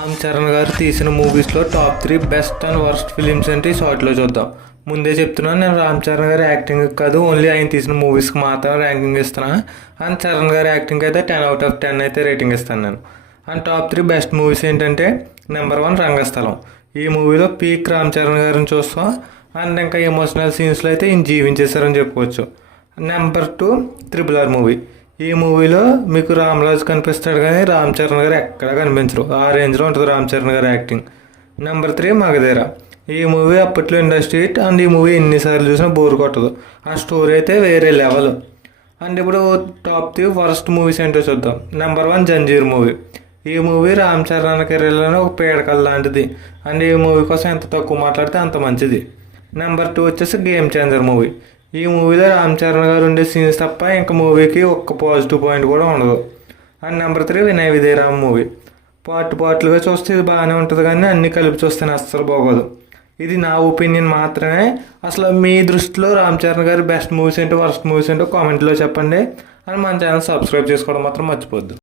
రామ్ చరణ్ గారు తీసిన మూవీస్లో top 3 best and worst films అంటే ఈ షార్ట్లో చూద్దాం. ముందే చెప్తున్నాను, నేను రామ్ చరణ్ గారి యాక్టింగ్ కాదు, ఓన్లీ ఆయన తీసిన మూవీస్కి మాత్రమే ర్యాంకింగ్ ఇస్తున్నా. అండ్ చరణ్ గారి యాక్టింగ్ అయితే 10/10 అయితే రేటింగ్ ఇస్తాను నేను. అండ్ టాప్ 3 బెస్ట్ మూవీస్ ఏంటంటే నెంబర్ 1 రంగస్థలం. ఈ మూవీలో పీక్ రామ్ చరణ్ గారిని చూస్తాం. అండ్ ఇంకా ఎమోషనల్ సీన్స్లో అయితే ఈయన జీవించేశారని చెప్పుకోవచ్చు. Number 2 RRR movie. ఈ మూవీలో మీకు రామరాజు కనిపిస్తాడు కానీ రామ్ చరణ్ గారు ఎక్కడా కనిపించరు. ఆ రేంజ్లో ఉంటుంది రామ్ చరణ్ గారి యాక్టింగ్. నెంబర్ 3 మగధీర. ఈ మూవీ అప్పట్లో ఇండస్ట్రీ హిట్. అండ్ ఈ మూవీ ఎన్నిసార్లు చూసినా బోర్ కొట్టదు. ఆ స్టోరీ అయితే వేరే లెవెల్. అండ్ ఇప్పుడు టాప్ 3 వర్స్ట్ మూవీస్ ఏంటో చూద్దాం. Number 1 Zanjeer movie. ఈ మూవీ రామ్ చరణ్ కెరీర్లోనే ఒక పేడకల్ లాంటిది. అండ్ ఈ మూవీ కోసం ఎంత తక్కువ మాట్లాడితే అంత మంచిది. నెంబర్ 2 వచ్చేసి గేమ్ చేంజర్ మూవీ. ఈ మూవీలో రామ్ చరణ్ గారు ఉండే సీన్స్ తప్ప ఇంకా మూవీకి ఒక్క పాజిటివ్ పాయింట్ కూడా ఉండదు. And number 3 Vinay Vijayaram movie. పార్ట్లుగా చూస్తే ఇది బాగానే ఉంటుంది కానీ అన్నీ కలిపి చూస్తేనే అస్సలు బాగోదు. ఇది నా ఒపీనియన్ మాత్రమే. అసలు మీ దృష్టిలో రామ్ చరణ్ గారి బెస్ట్ మూవీస్ ఏంటో వర్స్ట్ మూవీస్ ఏంటో కామెంట్లో చెప్పండి. అండ్ మన ఛానల్ సబ్స్క్రైబ్ చేసుకోవడం మాత్రం మర్చిపోద్దు.